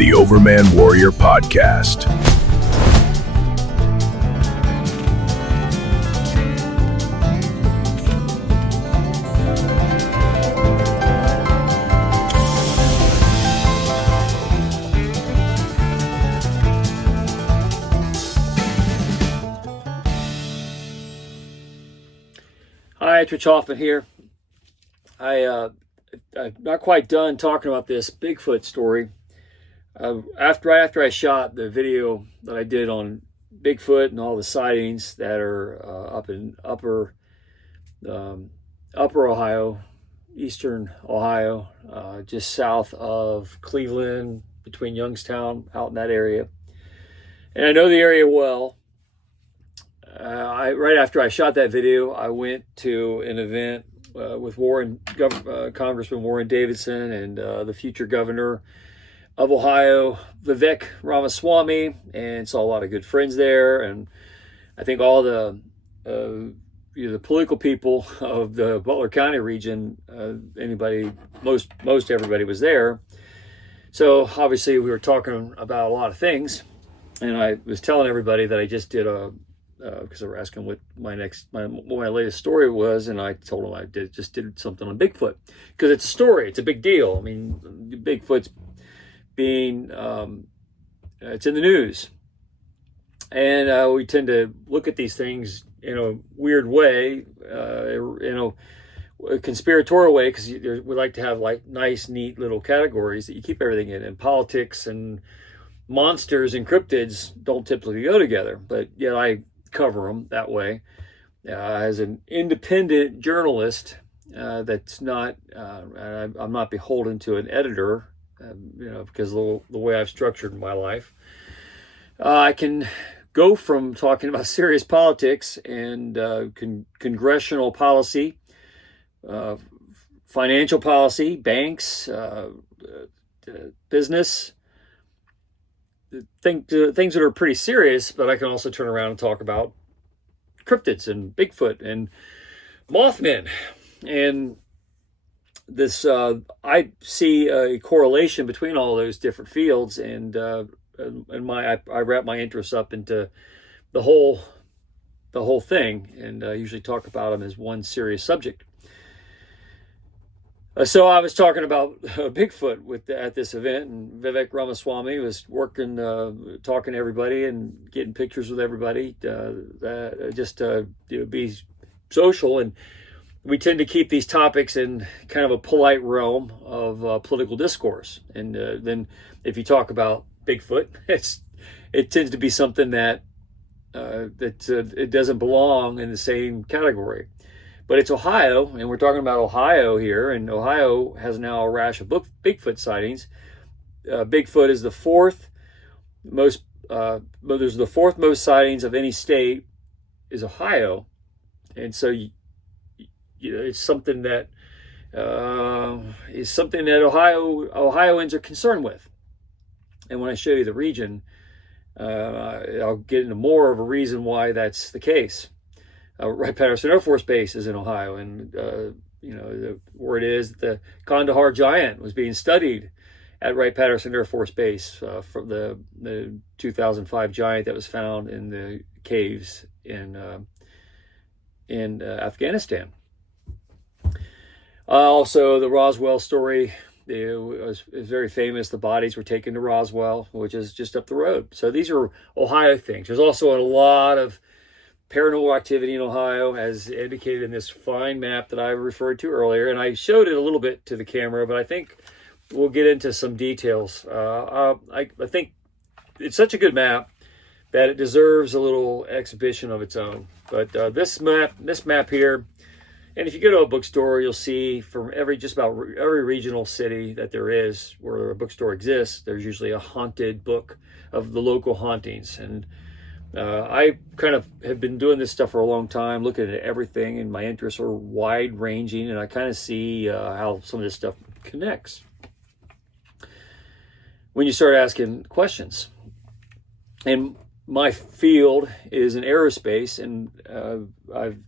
the Overman Warrior Podcast. Hi, Rich Hoffman here. I'm not quite done talking about this Bigfoot story. Right after I shot the video that I did on Bigfoot and all the sightings that are up in upper Ohio, eastern Ohio, just south of Cleveland, between Youngstown, out in that area. And I know the area well. Right after I shot that video, I went to an event with Congressman Warren Davidson and the future governor of Ohio, Vivek Ramaswamy, and saw a lot of good friends there. And I think all the political people of the Butler County region, most everybody was there. So obviously we were talking about a lot of things, and I was telling everybody that I just did because they were asking what my latest story was, and I told them I just did something on Bigfoot because it's a story, it's a big deal. I mean, Bigfoot's being it's in the news, and we tend to look at these things in a weird way, in a conspiratorial way, because we like to have like nice, neat little categories that you keep everything in. And politics and monsters and cryptids don't typically go together, but yet I cover them that way as an independent journalist. That's not I'm not beholden to an editor, because of the way I've structured my life. I can go from talking about serious politics and congressional policy, financial policy, banks, business, things that are pretty serious, but I can also turn around and talk about cryptids and Bigfoot and Mothman. And this, I see a correlation between all those different fields, and I wrap my interests up into the whole thing, and usually talk about them as one serious subject. So I was talking about Bigfoot at this event, and Vivek Ramaswamy was working, talking to everybody and getting pictures with everybody, be social. And we tend to keep these topics in kind of a polite realm of political discourse. And then if you talk about Bigfoot, it tends to be something that it doesn't belong in the same category. But it's Ohio, and we're talking about Ohio here, and Ohio has now a rash of Bigfoot sightings. Bigfoot is the fourth most sightings of any state is Ohio, and so it's something that Ohioans are concerned with. And when I show you the region, I'll get into more of a reason why that's the case. Wright-Patterson Air Force Base is in Ohio, and the word is the Kandahar giant was being studied at Wright-Patterson Air Force Base from the 2005 giant that was found in the caves in Afghanistan. Also, the Roswell story is very famous. The bodies were taken to Roswell, which is just up the road. So these are Ohio things. There's also a lot of paranormal activity in Ohio, as indicated in this fine map that I referred to earlier. And I showed it a little bit to the camera, but I think we'll get into some details. I think it's such a good map that it deserves a little exhibition of its own. But this map here, and if you go to a bookstore, you'll see from just about every regional city that there is where a bookstore exists, there's usually a haunted book of the local hauntings. And I kind of have been doing this stuff for a long time, looking at everything, and my interests are wide ranging, and I kind of see how some of this stuff connects when you start asking questions. And my field is in aerospace, and I've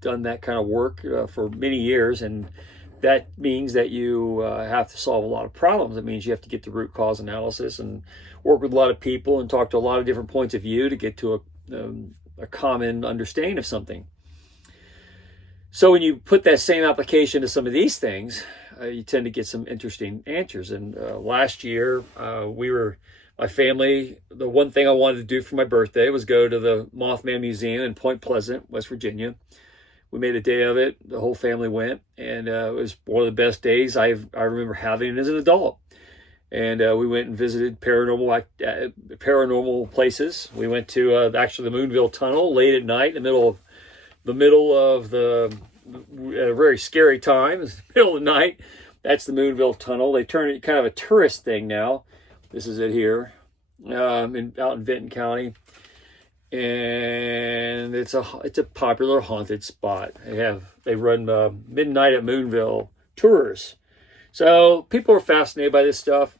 done that kind of work for many years, and that means that you have to solve a lot of problems. It means you have to get the root cause analysis and work with a lot of people and talk to a lot of different points of view to get to a common understanding of something. So when you put that same application to some of these things, you tend to get some interesting answers. And last year, my family, the one thing I wanted to do for my birthday was go to the Mothman Museum in Point Pleasant, West Virginia. We made a day of it. The whole family went, and it was one of the best days I remember having as an adult. And we went and visited paranormal places. We went to actually the Moonville Tunnel late at night, in the middle of a very scary time. It's the middle of the night. That's the Moonville Tunnel. They turned it kind of a tourist thing now. This is it here, out in Vinton County. And it's a popular haunted spot. They run midnight at Moonville tours, so people are fascinated by this stuff.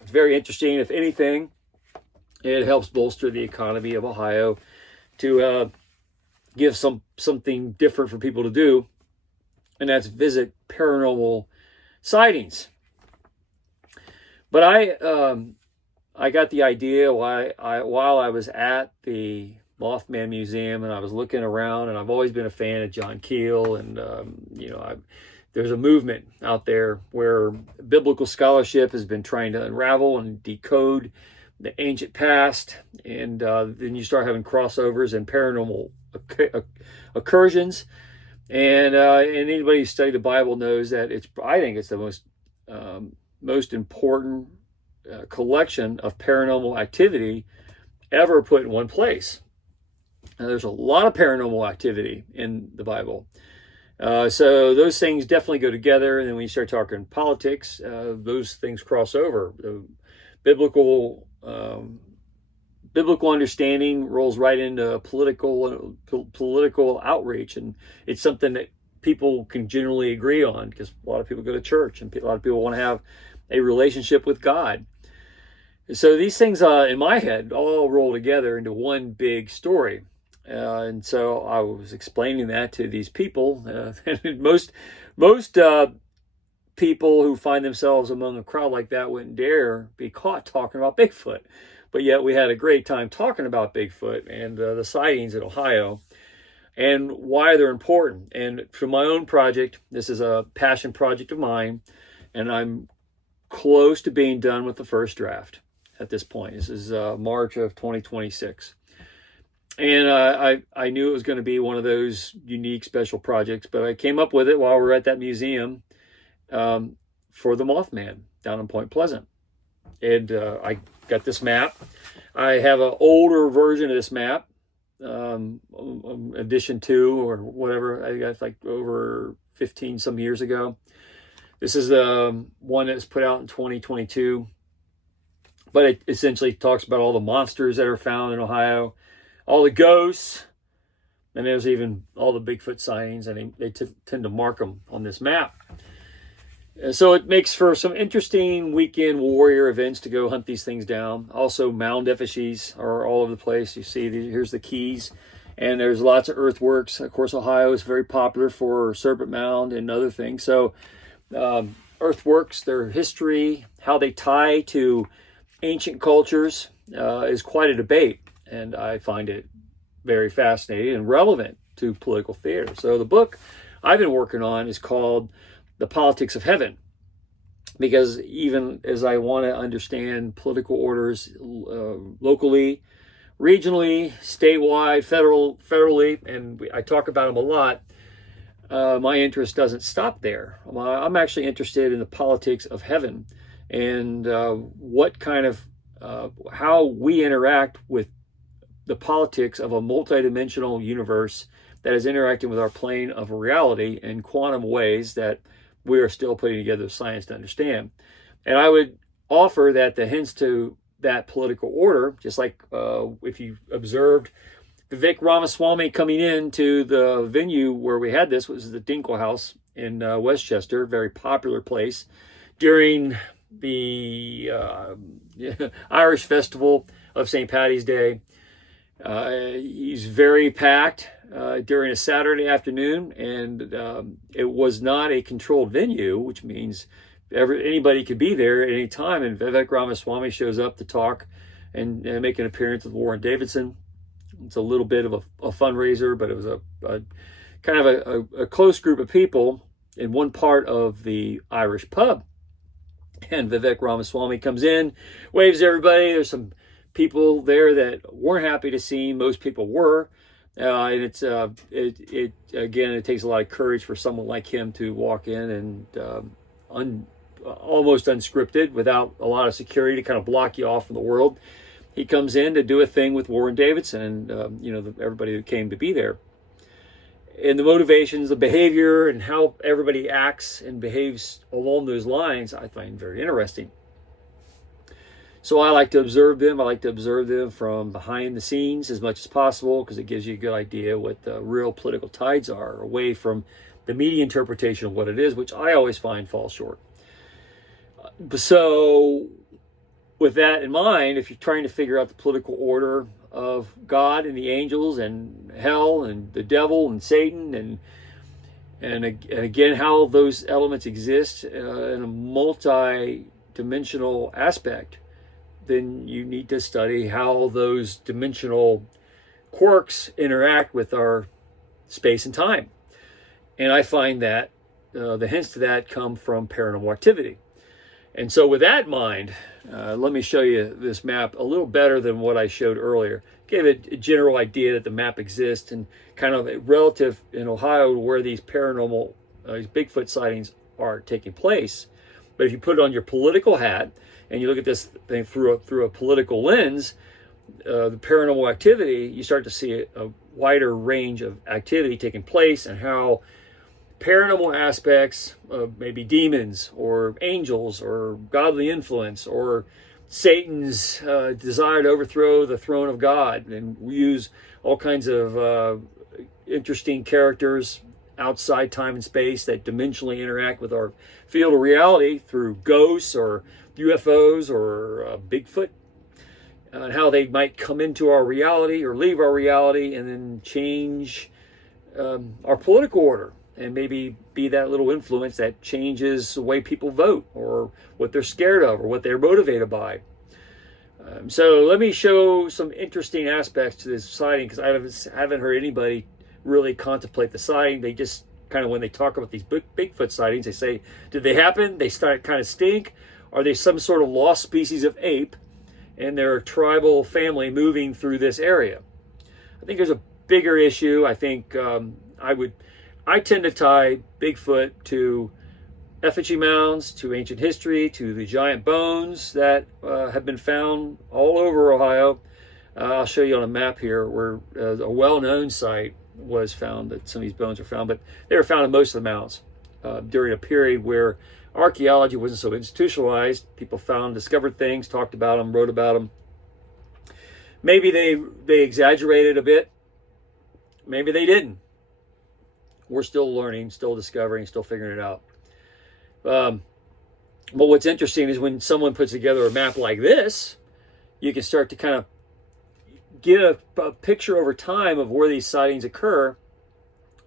It's very interesting. If anything, it helps bolster the economy of Ohio to give something different for people to do, and that's visit paranormal sightings. But I got the idea while I was at the Mothman Museum, and I was looking around, and I've always been a fan of John Keel, and there's a movement out there where biblical scholarship has been trying to unravel and decode the ancient past, and then you start having crossovers and paranormal incursions, and anybody who studied the Bible knows that I think it's the most important collection of paranormal activity ever put in one place. Now, there's a lot of paranormal activity in the Bible. So those things definitely go together. And then when you start talking politics, those things cross over. The biblical understanding rolls right into political outreach. And it's something that people can generally agree on, because a lot of people go to church and a lot of people want to have a relationship with God. So these things in my head all roll together into one big story. And so I was explaining that to these people. And most people who find themselves among a crowd like that wouldn't dare be caught talking about Bigfoot. But yet we had a great time talking about Bigfoot and the sightings in Ohio and why they're important. And for my own project, this is a passion project of mine, and I'm close to being done with the first draft at this point. This is March of 2026. And I knew it was going to be one of those unique, special projects, but I came up with it while we were at that museum for the Mothman down in Point Pleasant. And I got this map. I have an older version of this map, edition 2 or whatever. I got like over 15 some years ago. This is the one that was put out in 2022. But it essentially talks about all the monsters that are found in Ohio, all the ghosts, and there's even all the Bigfoot sightings, and they tend to mark them on this map. And so it makes for some interesting weekend warrior events to go hunt these things down. Also, mound effigies are all over the place. You see, here's the keys, and there's lots of earthworks. Of course, Ohio is very popular for Serpent Mound and other things. So earthworks, their history, how they tie to ancient cultures is quite a debate, and I find it very fascinating and relevant to political theater. So the book I've been working on is called The Politics of Heaven, because even as I want to understand political orders locally, regionally, statewide, federally, and I talk about them a lot, my interest doesn't stop there. I'm actually interested in the politics of heaven, and what kind of how we interact with the politics of a multidimensional universe that is interacting with our plane of reality in quantum ways that we are still putting together science to understand. And I would offer that the hints to that political order, just like if you observed Vivek Ramaswamy coming into the venue where we had this, was the Dinkle House in Westchester, very popular place during the Irish Festival of St. Paddy's Day. He's very packed. during a Saturday afternoon, and it was not a controlled venue, which means anybody could be there at any time. And Vivek Ramaswamy shows up to talk and make an appearance with Warren Davidson. It's a little bit of a fundraiser, but it was a kind of a close group of people in one part of the Irish pub. And Vivek Ramaswamy comes in, waves everybody. There's some people there that weren't happy to see him. Most people were. And it takes a lot of courage for someone like him to walk in and almost unscripted, without a lot of security to kind of block you off from the world. He comes in to do a thing with Warren Davidson and everybody that came to be there. And the motivations, the behavior, and how everybody acts and behaves along those lines, I find very interesting. So I like to observe them. I like to observe them from behind the scenes as much as possible, because it gives you a good idea what the real political tides are, away from the media interpretation of what it is, which I always find falls short. So with that in mind, if you're trying to figure out the political order of God and the angels and hell and the devil and Satan and again how those elements exist in a multi-dimensional aspect, then you need to study how those dimensional quirks interact with our space and time. And I find that the hints to that come from paranormal activity. And so with that in mind, let me show you this map a little better than what I showed earlier. Give it a general idea that the map exists and kind of relative in Ohio to where these paranormal, these Bigfoot sightings are taking place. But if you put it on your political hat and you look at this thing through a political lens, the paranormal activity, you start to see a wider range of activity taking place, and how paranormal aspects of maybe demons or angels or godly influence or Satan's desire to overthrow the throne of God. And we use all kinds of interesting characters outside time and space that dimensionally interact with our field of reality through ghosts or UFOs or Bigfoot, and how they might come into our reality or leave our reality and then change our political order, and maybe be that little influence that changes the way people vote or what they're scared of or what they're motivated by. So let me show some interesting aspects to this sighting, because I haven't heard anybody really contemplate the sighting. They just kind of, when they talk about these Bigfoot sightings, they say, did they happen? They start kind of stink. Are they some sort of lost species of ape and their tribal family moving through this area? I think there's a bigger issue. I think I tend to tie Bigfoot to effigy mounds, to ancient history, to the giant bones that have been found all over Ohio. I'll show you on a map here where a well-known site was found that some of these bones were found, but they were found in most of the mounds during a period where archaeology wasn't so institutionalized. People discovered things, talked about them, wrote about them. Maybe they exaggerated a bit. Maybe they didn't. We're still learning, still discovering, still figuring it out. But what's interesting is when someone puts together a map like this, you can start to kind of get a picture over time of where these sightings occur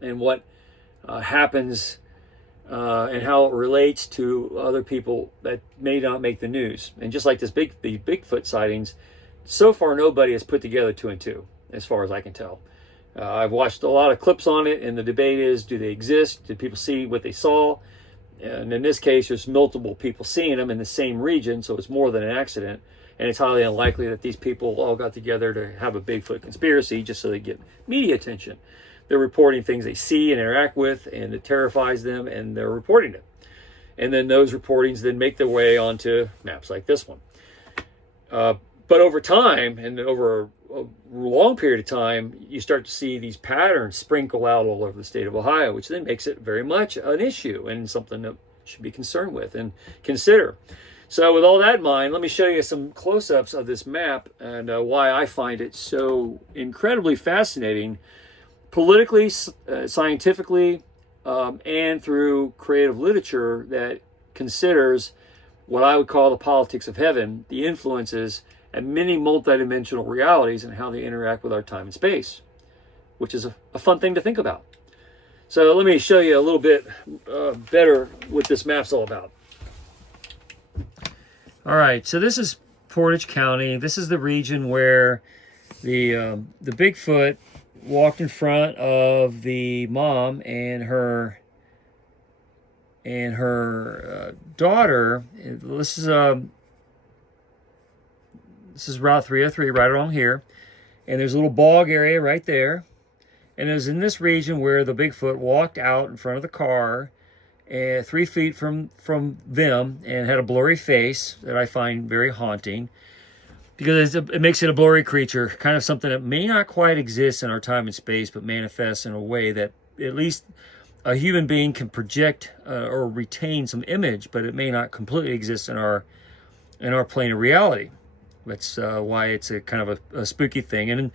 and what happens and how it relates to other people that may not make the news. And just like the Bigfoot sightings, so far nobody has put together 2 and 2, as far as I can tell. I've watched a lot of clips on it, and the debate is, do they exist? Did people see what they saw? And in this case, there's multiple people seeing them in the same region, so it's more than an accident. And it's highly unlikely that these people all got together to have a Bigfoot conspiracy just so they get media attention. They're reporting things they see and interact with, and it terrifies them, and they're reporting it. And then those reportings then make their way onto maps like this one. But over time, and over a long period of time, you start to see these patterns sprinkle out all over the state of Ohio, which then makes it very much an issue and something that should be concerned with and consider. So with all that in mind, let me show you some close-ups of this map and why I find it so incredibly fascinating, politically, scientifically, and through creative literature that considers what I would call the politics of heaven, the influences and many multidimensional realities and how they interact with our time and space. which is a fun thing to think about. So let me show you a little bit better what this map's all about. All right, so this is Portage County. This is the region where the Bigfoot walked in front of the mom and her daughter. This is Route 303 right along here, and there's a little bog area right there. And it was in this region where the Bigfoot walked out in front of the car, 3 feet from them, and had a blurry face that I find very haunting, because it makes it a blurry creature, kind of something that may not quite exist in our time and space, but manifests in a way that at least a human being can project or retain some image, but it may not completely exist in our plane of reality. That's why it's a kind of a spooky thing. And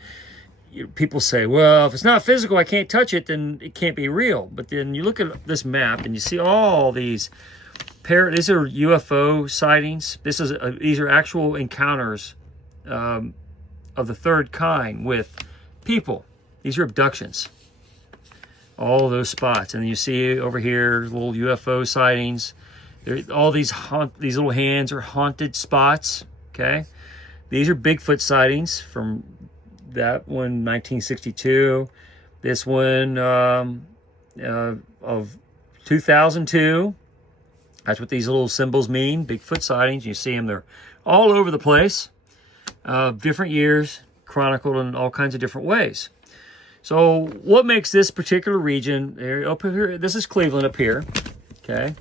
people say, well, if it's not physical, I can't touch it, then it can't be real. But then you look at this map and you see all these these are UFO sightings. These are actual encounters of the third kind with people. These are abductions. All those spots. And then you see over here little UFO sightings. All these little hands are haunted spots. Okay, these are Bigfoot sightings from that one, 1962. This one of 2002. That's what these little symbols mean, Bigfoot sightings. You see them, they're all over the place. Different years, chronicled in all kinds of different ways. So what makes this particular region, up here, this is Cleveland up here, okay?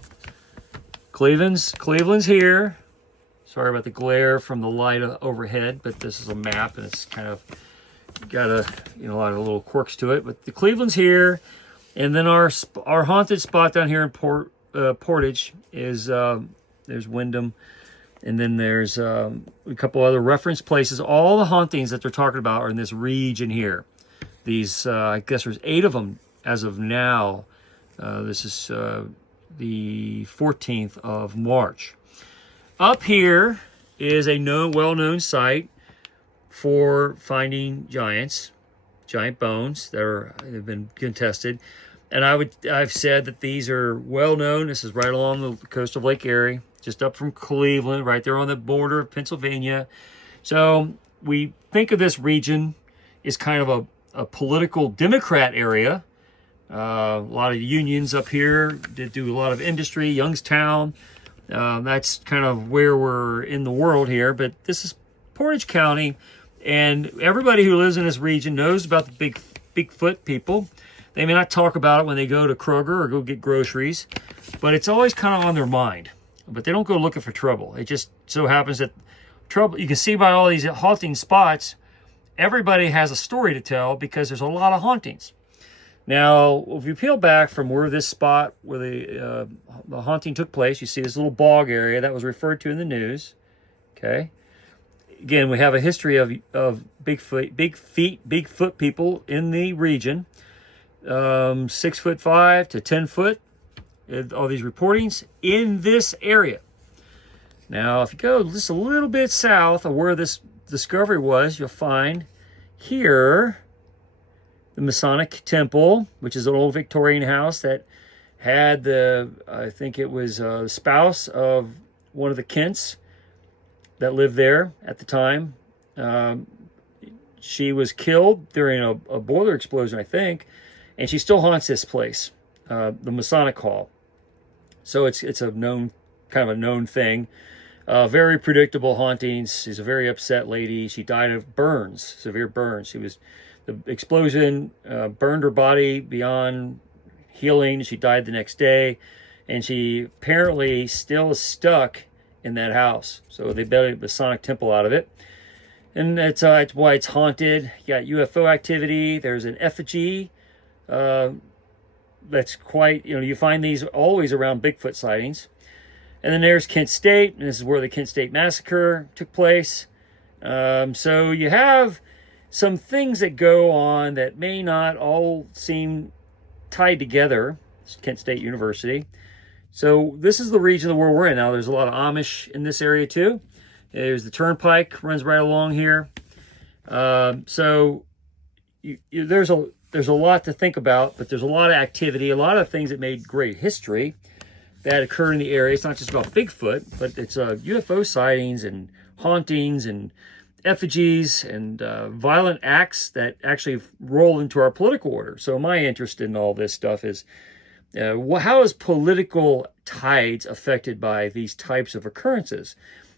Cleveland's here. Sorry about the glare from the light overhead, but this is a map and it's kind of got a lot of little quirks to it. But the Cleveland's here, and then our haunted spot down here in Portage is there's Wyndham, and then there's a couple other reference places. All the hauntings that they're talking about are in this region here. These I guess there's 8 of them as of now. This is the 14th of March. Up here is a well-known site for finding giant bones that have been contested. And I've said that these are well known. This is right along the coast of Lake Erie, just up from Cleveland, right there on the border of Pennsylvania. So we think of this region as kind of a political Democrat area. A lot of unions up here that do a lot of industry, Youngstown. That's kind of where we're in the world here. But this is Portage County, and everybody who lives in this region knows about the Bigfoot people. They may not talk about it when they go to Kroger or go get groceries, but it's always kind of on their mind. But they don't go looking for trouble. It just so happens that trouble, you can see by all these haunting spots, everybody has a story to tell because there's a lot of hauntings. Now, if you peel back from where this spot, where the haunting took place, you see this little bog area that was referred to in the news. Okay. Again, we have a history of Bigfoot people in the region. 6'5" to 10 foot. All these reportings in this area. Now, if you go just a little bit south of where this discovery was, you'll find here the Masonic Temple, which is an old Victorian house that had I think it was the spouse of one of the Kents that lived there at the time. She was killed during a boiler explosion, I think, and she still haunts this place, the Masonic Hall. So it's a known thing. Very predictable hauntings. She's a very upset lady. She died of burns, severe burns. The explosion burned her body beyond healing. She died the next day, and she apparently still is stuck in that house. So they built a Masonic temple out of it, and that's why it's haunted. You got UFO activity. There's an effigy. That's quite, you find these always around Bigfoot sightings. And then there's Kent State, and this is where the Kent State Massacre took place. So you have some things that go on that may not all seem tied together. It's Kent State University. So this is the region of the world we're in now. There's a lot of Amish in this area too. There's the Turnpike runs right along here. So there's there's a lot to think about, but there's a lot of activity, a lot of things that made great history that occur in the area. It's not just about Bigfoot, but it's UFO sightings and hauntings and effigies and violent acts that actually roll into our political order. So my interest in all this stuff is how is political tides affected by these types of occurrences?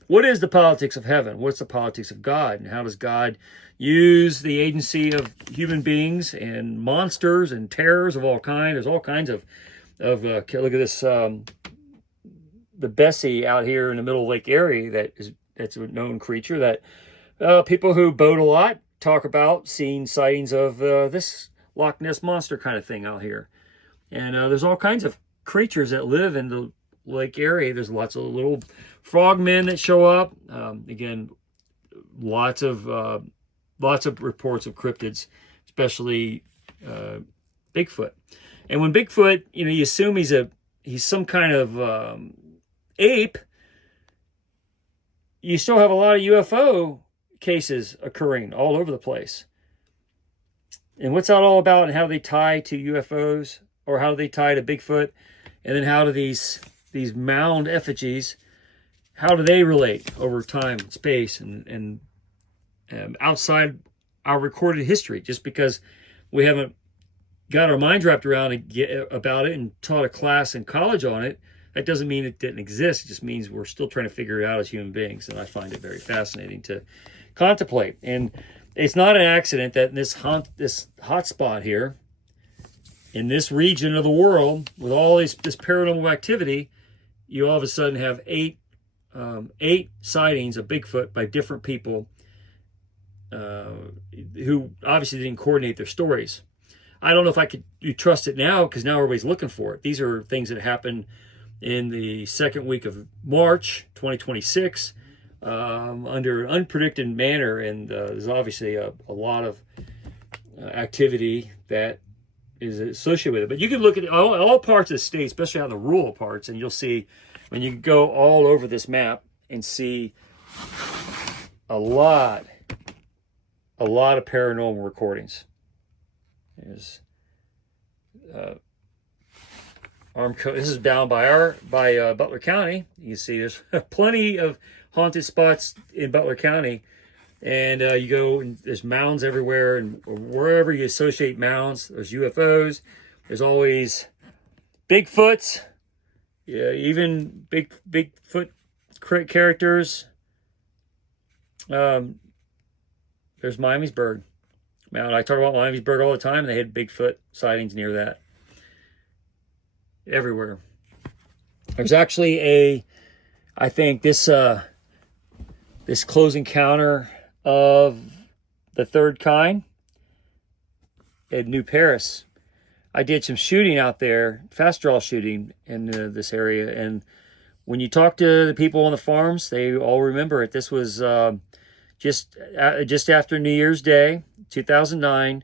What is the politics of heaven? What's the politics of God? And how does God use the agency of human beings and monsters and terrors of all kinds? There's all kinds of look at this, the Bessie out here in the middle of Lake Erie, that's a known creature that people who boat a lot talk about seeing sightings of this Loch Ness monster kind of thing out here. And there's all kinds of creatures that live in the Lake Erie. There's lots of little frogmen that show up. Again, lots of reports of cryptids, especially Bigfoot. And when Bigfoot, you assume he's some kind of ape, you still have a lot of UFO cases occurring all over the place. And what's that all about, and how they tie to UFOs, or how do they tie to Bigfoot? And then how do these mound effigies, how do they relate over time, space, and outside our recorded history? Just because we haven't got our minds wrapped around about it and taught a class in college on it, that doesn't mean it didn't exist. It just means we're still trying to figure it out as human beings. And I find it very fascinating to contemplate. And it's not an accident that in this hot spot here, in this region of the world, with all this paranormal activity, you all of a sudden have eight sightings of Bigfoot by different people who obviously didn't coordinate their stories. I don't know if you trust it now, because now everybody's looking for it. These are things that happened in the second week of March 2026 under an unpredicted manner, and there's obviously a lot of activity that is associated with it. But you can look at all parts of the state, especially on the rural parts, and you'll see when you go all over this map and see a lot of paranormal recordings. There's this is down by Butler County. You see there's plenty of haunted spots in Butler County, and you go and there's mounds everywhere, and wherever you associate mounds, there's UFOs. There's always Bigfoots, even Bigfoot characters. There's Miamisburg. Man, I talk about Miamisburg all the time, and they had Bigfoot sightings near that. Everywhere. There's actually I think this close encounter of the third kind at New Paris. I did some shooting out there, fast draw shooting in this area, and when you talk to the people on the farms, they all remember it. This was just after New Year's Day, 2009.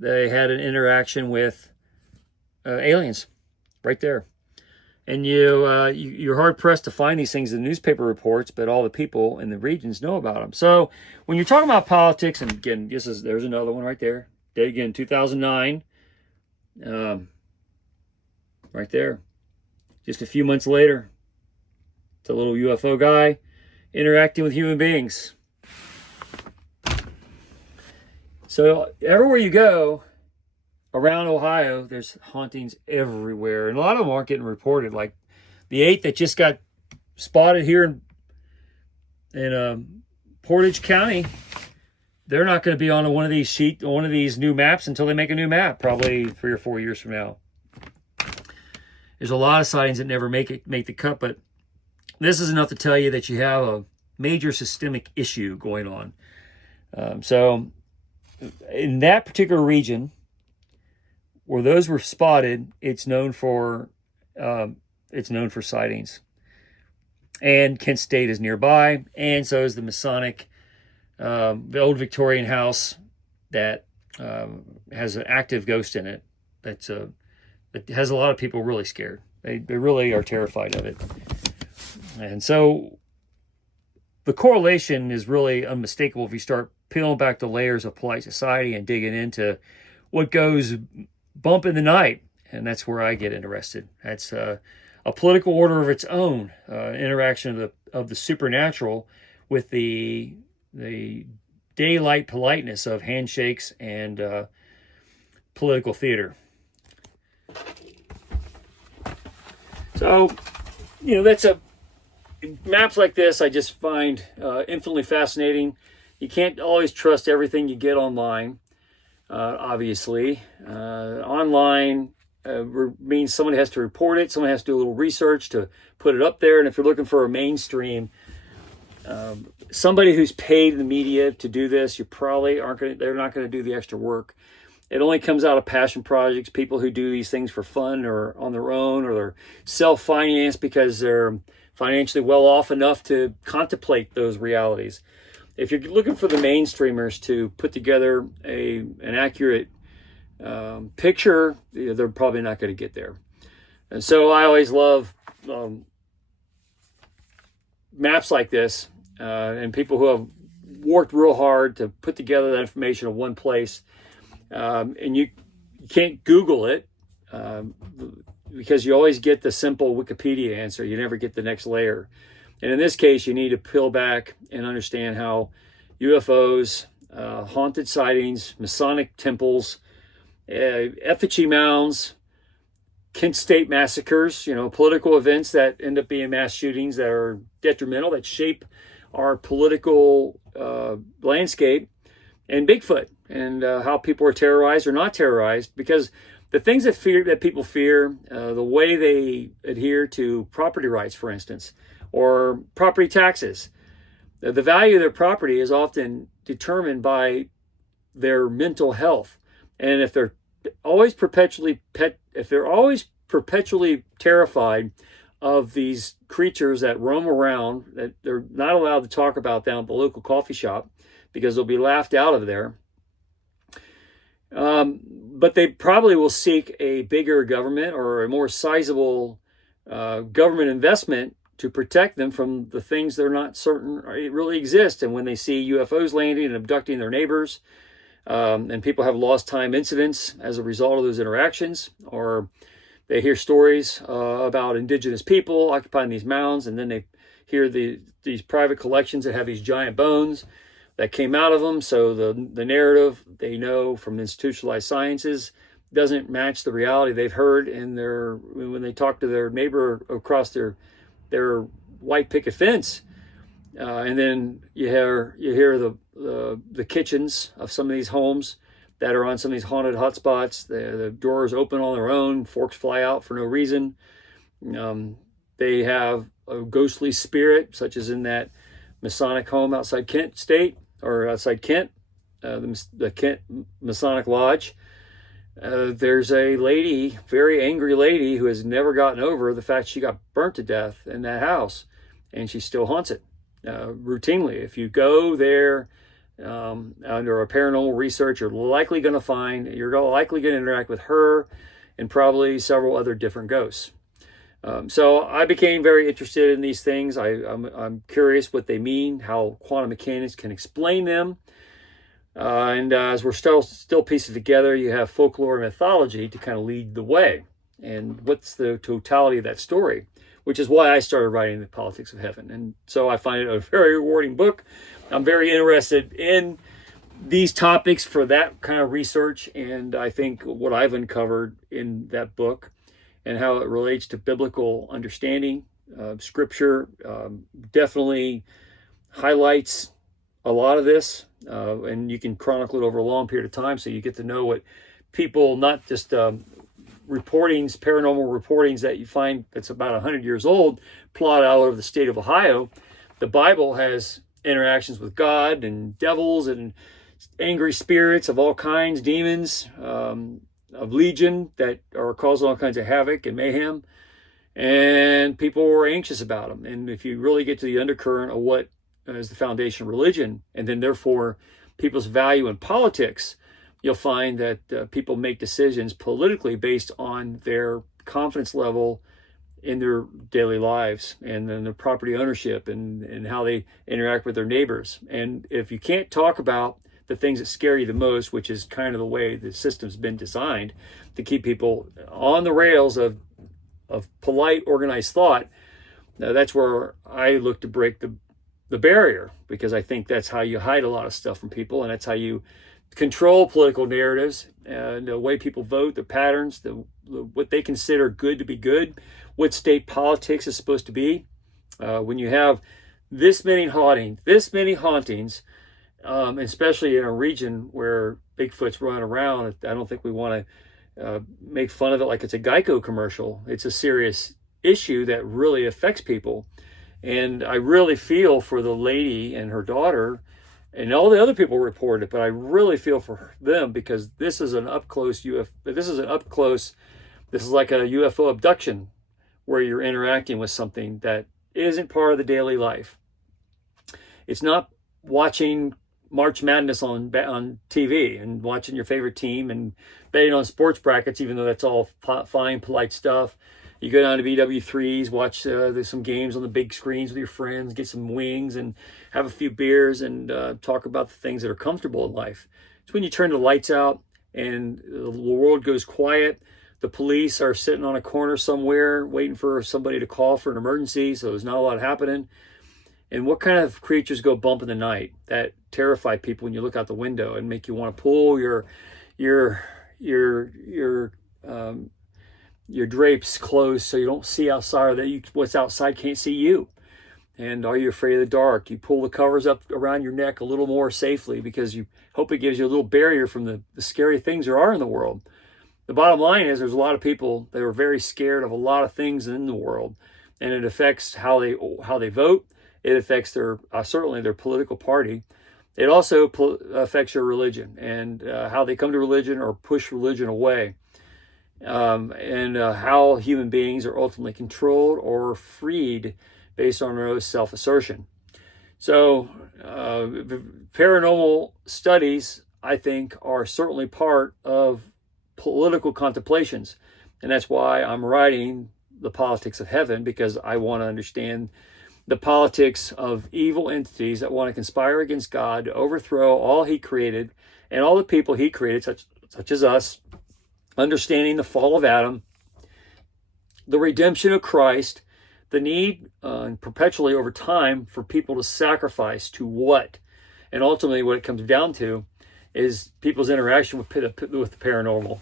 They had an interaction with aliens right there. And you're hard-pressed to find these things in the newspaper reports, but all the people in the regions know about them. So when you're talking about politics, and again, there's another one right there. Again, 2009. Right there. Just a few months later, it's a little UFO guy interacting with human beings. So everywhere you go around Ohio, there's hauntings everywhere, and a lot of them aren't getting reported. Like the 8 that just got spotted here in Portage County, they're not going to be on one of these new maps until they make a new map, probably 3 or 4 years from now. There's a lot of sightings that never make the cut, but this is enough to tell you that you have a major systemic issue going on. So in that particular region where those were spotted, it's known for sightings. And Kent State is nearby, and so is the Masonic, the old Victorian house that has an active ghost in it. That has a lot of people really scared. They really are terrified of it. And so the correlation is really unmistakable if you start peeling back the layers of polite society and digging into what goes bump in the night, and that's where I get interested. That's a political order of its own, interaction of the supernatural with the daylight politeness of handshakes and political theater. So, that's maps like this I just find infinitely fascinating. You can't always trust everything you get online, obviously. Online means somebody has to report it, someone has to do a little research to put it up there, and if you're looking for a mainstream, somebody who's paid the media to do this, you probably they're not going to do the extra work. It only comes out of passion projects, people who do these things for fun or on their own, or they're self-financed because they're financially well off enough to contemplate those realities. If you're looking for the mainstreamers to put together an accurate picture, they're probably not going to get there. And so I always love maps like this, and people who have worked real hard to put together that information in one place. And you can't Google it because you always get the simple Wikipedia answer. You never get the next layer. And in this case, you need to peel back and understand how UFOs, haunted sightings, Masonic temples, effigy mounds, Kent State massacres, political events that end up being mass shootings that are detrimental, that shape our political landscape, and Bigfoot, and how people are terrorized or not terrorized, because the things that people fear, the way they adhere to property rights, for instance, or property taxes, the value of their property is often determined by their mental health. And if they're always perpetually terrified of these creatures that roam around, that they're not allowed to talk about down at the local coffee shop because they'll be laughed out of there. But they probably will seek a bigger government or a more sizable government investment to protect them from the things they're not certain really exist. And when they see UFOs landing and abducting their neighbors, and people have lost time incidents as a result of those interactions, or they hear stories about indigenous people occupying these mounds, and then they hear these private collections that have these giant bones that came out of them. So the narrative they know from institutionalized sciences doesn't match the reality they've heard when they talk to their neighbor across their white picket fence. And then you hear the kitchens of some of these homes that are on some of these haunted hotspots. The doors open on their own, forks fly out for no reason. They have a ghostly spirit, such as in that Masonic home outside Kent State, or outside Kent, the Kent Masonic Lodge. There's a lady, very angry lady, who has never gotten over the fact she got burnt to death in that house, and she still haunts it routinely. If you go there under a paranormal research, you're likely going to interact with her and probably several other different ghosts. So I became very interested in these things. I'm curious what they mean, how quantum mechanics can explain them. And as we're still piecing together, you have folklore and mythology to kind of lead the way. And what's the totality of that story? Which is why I started writing The Politics of Heaven. And so I find it a very rewarding book. I'm very interested in these topics for that kind of research. And I think what I've uncovered in that book and how it relates to biblical understanding, scripture, definitely highlights a lot of this. And you can chronicle it over a long period of time, so you get to know what people, not just paranormal reportings that you find that's about 100 years old, plot all over the state of Ohio. The Bible has interactions with God and devils and angry spirits of all kinds, demons, of legion that are causing all kinds of havoc and mayhem. And people were anxious about them. And if you really get to the undercurrent of what is the foundation of religion, and then therefore people's value in politics, you'll find that people make decisions politically based on their confidence level in their daily lives, and then their property ownership, and how they interact with their neighbors. And if you can't talk about the things that scare you the most, which is kind of the way the system's been designed to keep people on the rails of polite, organized thought. Now, that's where I look to break the barrier, because I think that's how you hide a lot of stuff from people, and that's how you control political narratives and the way people vote, the patterns, what they consider good to be good, what state politics is supposed to be. When you have this many hauntings, especially in a region where Bigfoot's running around, I don't think we want to make fun of it like it's a Geico commercial. It's a serious issue that really affects people. And I really feel for the lady and her daughter, and all the other people reported it, but I really feel for them, because this is this is like a UFO abduction, where you're interacting with something that isn't part of the daily life. It's not watching March Madness on TV and watching your favorite team and betting on sports brackets, even though that's all fine, polite stuff. You go down to BW3s, watch there's some games on the big screens with your friends, get some wings and have a few beers and talk about the things that are comfortable in life. It's when you turn the lights out and the world goes quiet. The police are sitting on a corner somewhere waiting for somebody to call for an emergency, so there's not a lot happening. And what kind of creatures go bump in the night that terrify people when you look out the window and make you want to pull your drapes closed so you don't see outside, or that what's outside can't see you? And are you afraid of the dark? You pull the covers up around your neck a little more safely because you hope it gives you a little barrier from the scary things there are in the world. The bottom line is there's a lot of people that are very scared of a lot of things in the world, and it affects how they vote. It affects certainly their political party. It also affects your religion and how they come to religion or push religion away, and how human beings are ultimately controlled or freed based on their own self-assertion. So paranormal studies, I think, are certainly part of political contemplations. And that's why I'm writing The Politics of Heaven, because I want to understand the politics of evil entities that want to conspire against God to overthrow all he created and all the people he created, such as us, understanding the fall of Adam, the redemption of Christ, the need perpetually over time for people to sacrifice to what? And ultimately what it comes down to is people's interaction with the paranormal.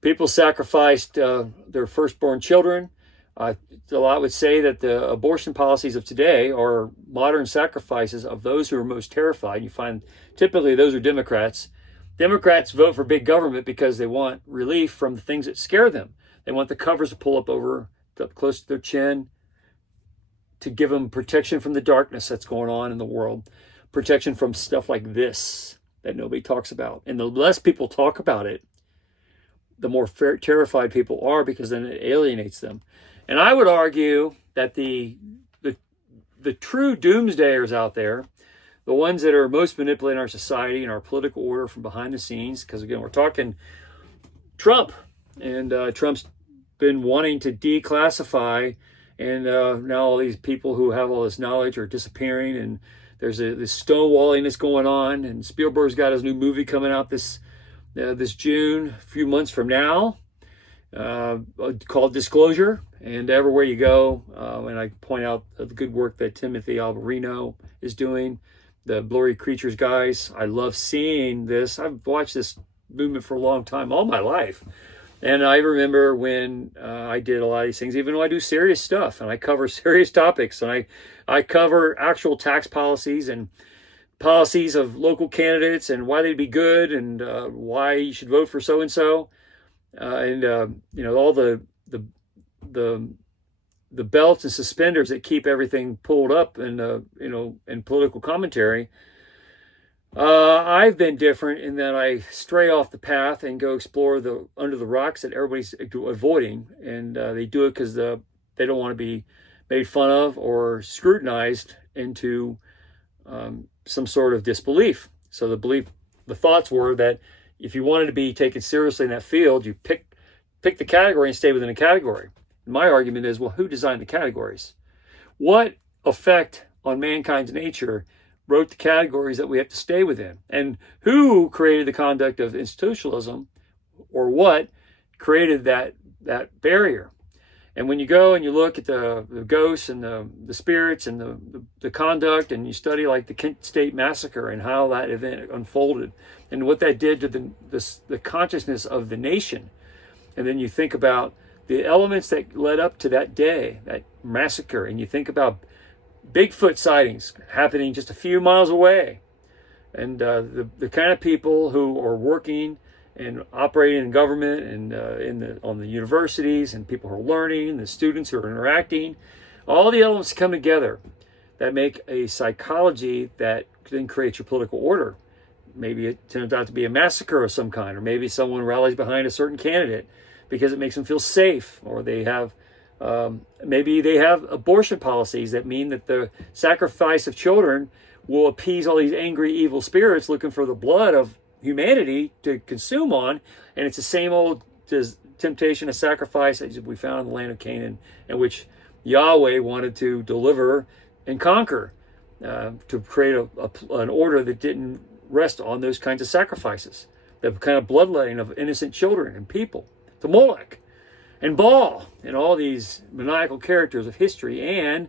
People sacrificed their firstborn children. A lot would say that the abortion policies of today are modern sacrifices of those who are most terrified. You find typically those are Democrats. Democrats vote for big government because they want relief from the things that scare them. They want the covers to pull up close to their chin to give them protection from the darkness that's going on in the world, protection from stuff like this that nobody talks about. And the less people talk about it, the more terrified people are, because then it alienates them. And I would argue that the true doomsdayers out there, the ones that are most manipulating our society and our political order from behind the scenes, because again, we're talking Trump, and Trump's been wanting to declassify, and now all these people who have all this knowledge are disappearing, and there's this stonewalling that's going on, and Spielberg's got his new movie coming out this June, a few months from now, called Disclosure. And everywhere you go, and I point out the good work that Timothy Alberino is doing, the Blurry Creatures guys. I love seeing this. I've watched this movement for a long time, all my life. And I remember when I did a lot of these things, even though I do serious stuff and I cover serious topics, and I cover actual tax policies and policies of local candidates and why they'd be good and why you should vote for so-and-so. All the belts and suspenders that keep everything pulled up in political commentary. I've been different in that I stray off the path and go explore under the rocks that everybody's avoiding, and they do it because they don't want to be made fun of or scrutinized into some sort of disbelief. So the thoughts were that if you wanted to be taken seriously in that field, you pick the category and stay within a category. And my argument is, well, who designed the categories? What effect on mankind's nature wrote the categories that we have to stay within. And who created the conduct of institutionalism, or what created that barrier? And when you go and you look at the ghosts and the spirits and the conduct, and you study like the Kent State Massacre and how that event unfolded and what that did to the consciousness of the nation, and then you think about the elements that led up to that day, that massacre, and you think about Bigfoot sightings happening just a few miles away, and the kind of people who are working and operating in government and on the universities, and people who are learning, and the students who are interacting, all the elements come together that make a psychology that then creates your political order. Maybe it turns out to be a massacre of some kind, or maybe someone rallies behind a certain candidate because it makes them feel safe, or they have maybe they have abortion policies that mean that the sacrifice of children will appease all these angry, evil spirits looking for the blood of humanity to consume on. And it's the same old temptation of sacrifice that we found in the land of Canaan, in which Yahweh wanted to deliver and conquer, to create an order that didn't rest on those kinds of sacrifices, the kind of bloodletting of innocent children and people, to Molech and Baal and all these maniacal characters of history and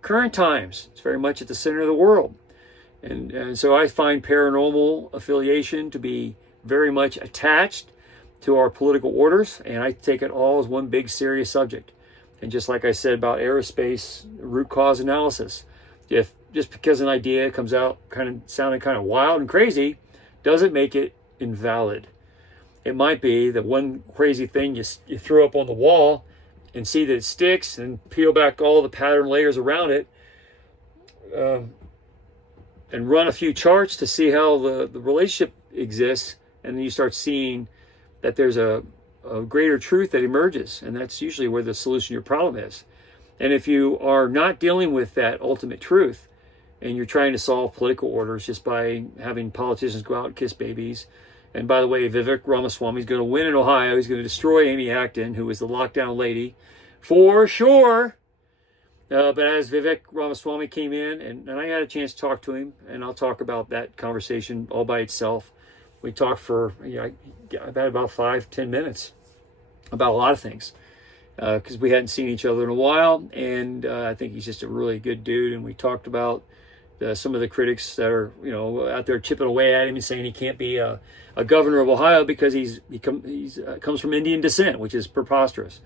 current times. It's very much at the center of the world. And so I find paranormal affiliation to be very much attached to our political orders, and I take it all as one big serious subject. And just like I said about aerospace root cause analysis, if just because an idea comes out sounding kind of wild and crazy, doesn't make it invalid. It might be that one crazy thing you throw up on the wall and see that it sticks, and peel back all the pattern layers around it, and run a few charts to see how the relationship exists, and then you start seeing that there's a greater truth that emerges, and that's usually where the solution to your problem is. And if you are not dealing with that ultimate truth, and you're trying to solve political orders just by having politicians go out and kiss babies, and by the way, Vivek Ramaswamy is going to win in Ohio. He's going to destroy Amy Acton, who is the lockdown lady, for sure. But as Vivek Ramaswamy came in, and I had a chance to talk to him, and I'll talk about that conversation all by itself. We talked for about 5-10 minutes about a lot of things, because we hadn't seen each other in a while, and I think he's just a really good dude. And we talked about some of the critics that are out there chipping away at him and saying he can't be a governor of Ohio because he comes from Indian descent, which is preposterous.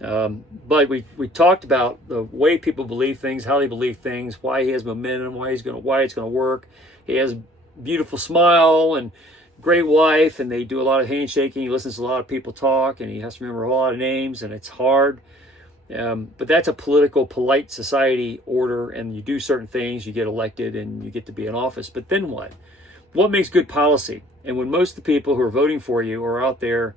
But we talked about the way people believe things, how they believe things, why he has momentum, why it's going to work. He has a beautiful smile and great wife, and they do a lot of handshaking. He listens to a lot of people talk, and he has to remember a lot of names, and it's hard. But that's a political, polite society order, and you do certain things, you get elected, and you get to be in office. But then what? What makes good policy? And when most of the people who are voting for you are out there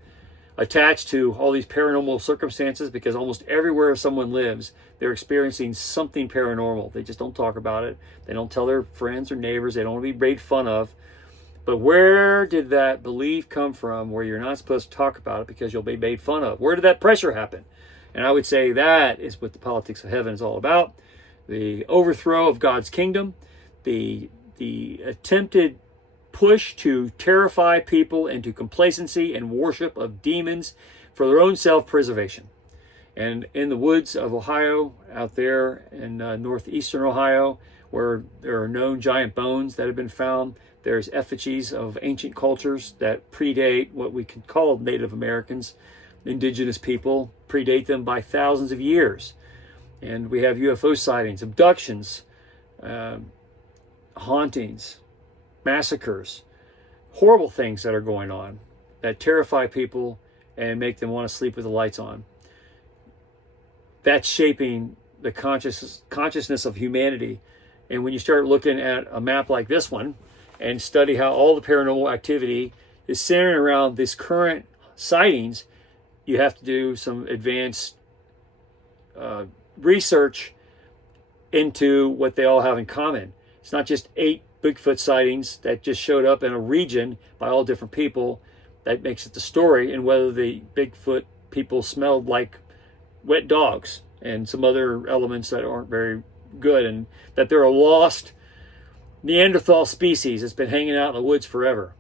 attached to all these paranormal circumstances, because almost everywhere someone lives, they're experiencing something paranormal. They just don't talk about it. They don't tell their friends or neighbors. They don't want to be made fun of. But where did that belief come from where you're not supposed to talk about it because you'll be made fun of? Where did that pressure happen? And I would say that is what the politics of heaven is all about. The overthrow of God's kingdom, the attempted push to terrify people into complacency and worship of demons for their own self-preservation. And in the woods of Ohio, out there in northeastern Ohio, where there are known giant bones that have been found, there's effigies of ancient cultures that predate what we could call Native Americans, indigenous people, predate them by thousands of years. And we have UFO sightings, abductions, hauntings, massacres, horrible things that are going on that terrify people and make them want to sleep with the lights on. That's shaping the consciousness of humanity. And when you start looking at a map like this one and study how all the paranormal activity is centered around this current sightings, you have to do some advanced research into what they all have in common. It's not just 8 Bigfoot sightings that just showed up in a region by all different people that makes it the story, and whether the Bigfoot people smelled like wet dogs and some other elements that aren't very good, and that there are lost Neanderthal species that's been hanging out in the woods forever.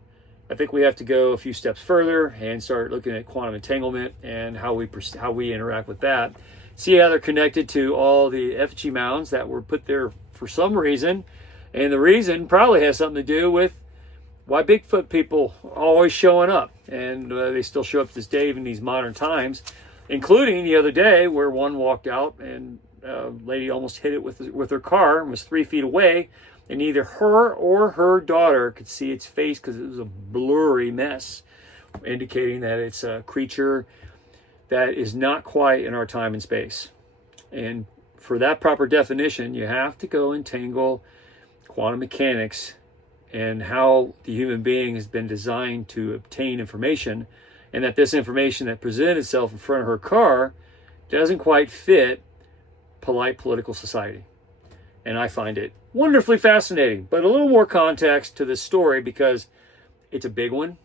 I think we have to go a few steps further and start looking at quantum entanglement and how we interact with that. See how they're connected to all the effigy mounds that were put there for some reason. And the reason probably has something to do with why Bigfoot people are always showing up. And they still show up to this day in these modern times, including the other day where one walked out and a lady almost hit it with her car and was 3 feet away. And neither her or her daughter could see its face because it was a blurry mess, indicating that it's a creature that is not quite in our time and space. And for that proper definition, you have to go entangle quantum mechanics and how the human being has been designed to obtain information, and that this information that presented itself in front of her car doesn't quite fit polite political society. And I find it wonderfully fascinating, but a little more context to this story because it's a big one.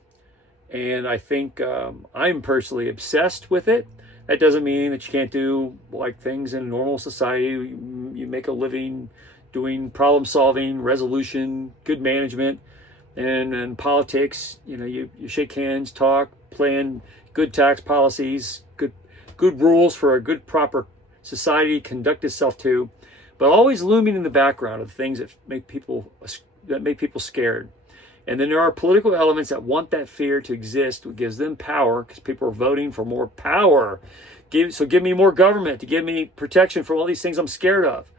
And I think I'm personally obsessed with it. That doesn't mean that you can't do like things in normal society. You make a living doing problem solving, resolution, good management, and politics. You know, you shake hands, talk, plan good tax policies, good rules for a good proper society to conduct itself to. But always looming in the background of things that make people scared. And then there are political elements that want that fear to exist, what gives them power, because people are voting for more power. Give me more government to give me protection from all these things I'm scared of.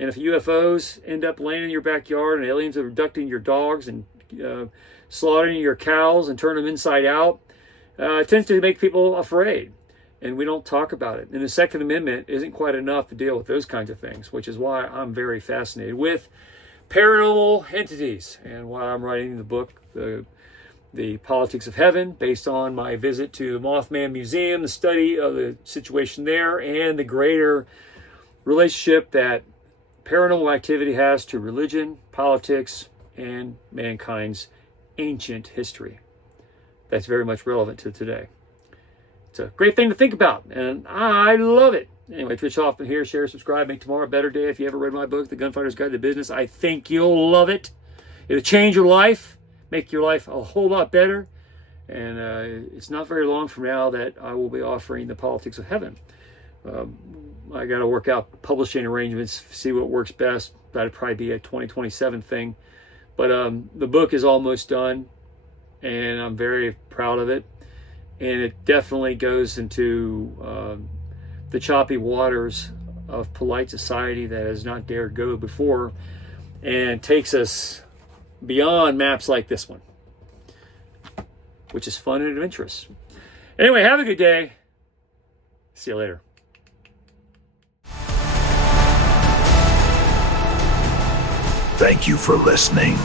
And if UFOs end up landing in your backyard and aliens are abducting your dogs and slaughtering your cows and turn them inside out, it tends to make people afraid. And we don't talk about it. And the Second Amendment isn't quite enough to deal with those kinds of things, which is why I'm very fascinated with paranormal entities and why I'm writing the book, The Politics of Heaven, based on my visit to the Mothman Museum, the study of the situation there, and the greater relationship that paranormal activity has to religion, politics, and mankind's ancient history. That's very much relevant to today. It's a great thing to think about, and I love it. Anyway, Rich Hoffman here. Share, subscribe, make tomorrow a better day. If you ever read my book, The Gunfighter's Guide to Business, I think you'll love it. It'll change your life, make your life a whole lot better. And it's not very long from now that I will be offering The Politics of Heaven. I got to work out publishing arrangements, see what works best. That'd probably be a 2027 thing. But the book is almost done, and I'm very proud of it. And it definitely goes into the choppy waters of polite society that has not dared go before, and takes us beyond maps like this one, which is fun and adventurous. Anyway, have a good day. See you later. Thank you for listening.